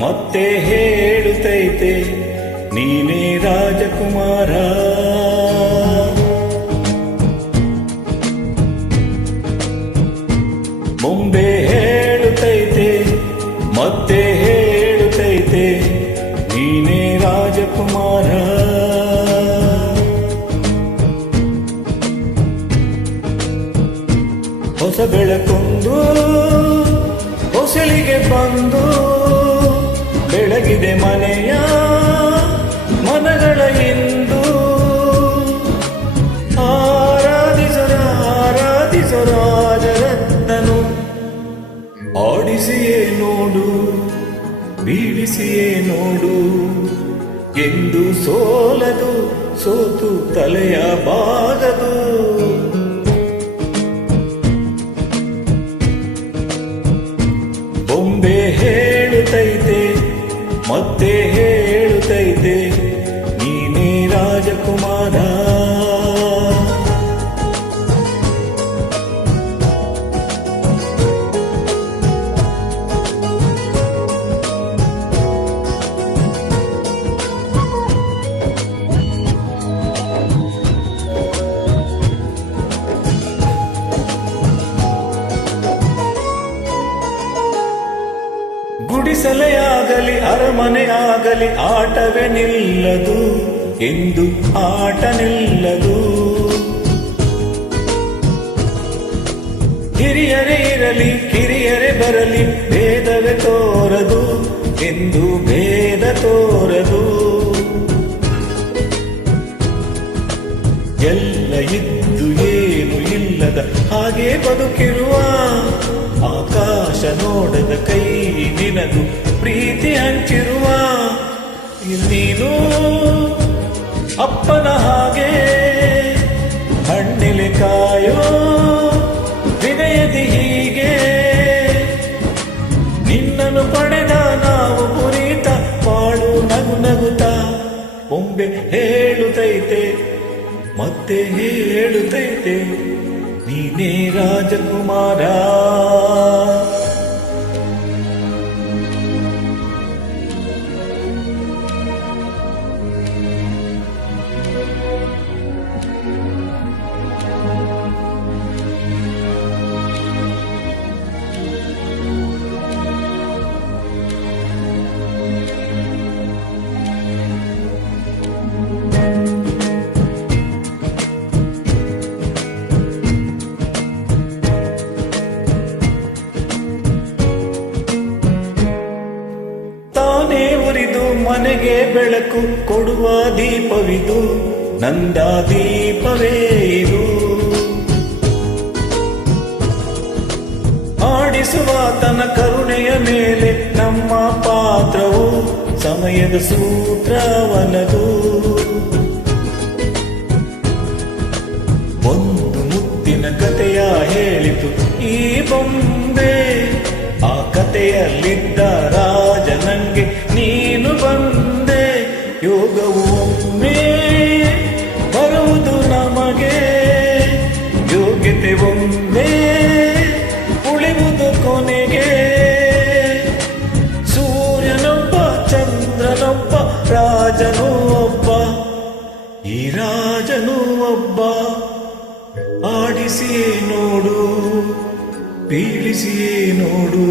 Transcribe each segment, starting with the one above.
ಮತ್ತೆ ಹೇಳುತ್ತೈತೆ ನೀನೇ ರಾಜಕುಮಾರ. ಬೊಂಬೆ ಹೇಳುತ್ತೈತೆ ಮತ್ತೆ ಹೇಳುತ್ತೈತೆ ನೀನೇ ರಾಜಕುಮಾರ. ಹೊಸ ಬೆಳಕೊಂದು ಹೊಸಲಿಗೆ ಬಂದು ಬೆಳಗಿದೆ ಮನೆಯ ಮನಗಳ ಇಂದು. ರಾಜರತ್ನನು ಆಡಿಸಿಯೇ ನೋಡು ಬೀಳಿಸಿಯೇ ನೋಡು ಎಂದು ಸೋಲದು ಸೋತು ತಲೆಯ ಬಾಗದು. ಬೊಂಬೆ ಹೇಳುತ್ತೈತೆ ಮತ್ತೆ ಹೇಳುತ್ತೈತೆ ನೀನೇ ರಾಜಕುಮಾರ. ಗುಡಿಸಲೇ ಆಗಲಿ ಅರಮನೆ ಆಗಲಿ ಆಟವೇ ನಿಲ್ಲದು ಎಂದು ಆಟ ನಿಲ್ಲದು. ಹಿರಿಯರೇ ಇರಲಿ ಕಿರಿಯರೇ ಬರಲಿ ಭೇದವೇ ತೋರದು ಎಂದು ಭೇದ ತೋರದು. ಎಲ್ಲ ಇದ್ದು ಏನು ಇಲ್ಲದ ಹಾಗೆ ಬದುಕಿರುವ ಆಕಾಶ ನೋಡದ ಕೈ ನಿನದು ಪ್ರೀತಿ ಹಂಚಿರುವ. ನೀನು ಅಪ್ಪನ ಹಾಗೆ ಹಣ್ಣಿಲೆ ಕಾಯೋ ವಿನಯದಿ ಹೀಗೆ ನಿನ್ನನ್ನು ಪಡೆದ ನಾವು ಪುನೀತ ಬಾಳು ನಗು ನಗುತ್ತ. ಬೊಂಬೆ ಹೇಳುತ್ತೈತೆ ಮತ್ತೆ ಹೇಳುತ್ತೈತೆ ನೀನೇ ರಾಜಕುಮಾರ. ಮನೆಗೆ ಬೆಳಕು ಕೊಡುವ ದೀಪವಿದು ನಂದ ದೀಪವೇ ಇದು. ಆಡಿಸುವ ತನ್ನ ಕರುಣೆಯ ಮೇಲೆ ನಮ್ಮ ಪಾತ್ರವು ಸಮಯದ ಸೂತ್ರವನದು. ಒಂದು ಮುತ್ತಿನ ಕಥೆಯ ಹೇಳಿತು ಈ ಬೊಂಬೆ. ಆ ಕಥೆಯಲ್ಲಿದ್ದ ರಾಜ ನಂಗೆ ನೀನು ಬಂದೆ. ಯೋಗವು ಒಮ್ಮೆ ಬರುವುದು ನಮಗೆ, ಯೋಗ್ಯತೆ ಒಮ್ಮೆ ಉಳಿಯುವುದು ಕೊನೆಗೆ. ಸೂರ್ಯನೊಬ್ಬ ಚಂದ್ರನೊಬ್ಬ ರಾಜನೂ ಒಬ್ಬ, ಈ ರಾಜನೂ ಒಬ್ಬ. ಆಡಿಸಿಯೇ ನೋಡು ಬೀಳಿಸಿಯೇ ನೋಡು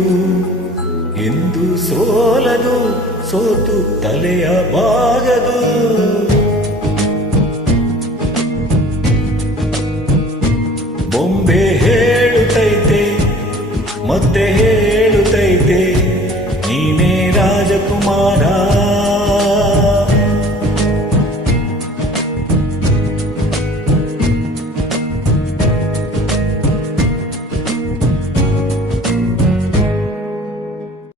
ಎಂದು ಸೋಲದು ಸೋತು ತಲೆಯ ಬಾಗದು. ಬೊಂಬೆ ಹೇಳುತ್ತೈತೆ ಮತ್ತೆ ಹೇಳುತ್ತೈತೆ ನೀನೇ ರಾಜಕುಮಾರ.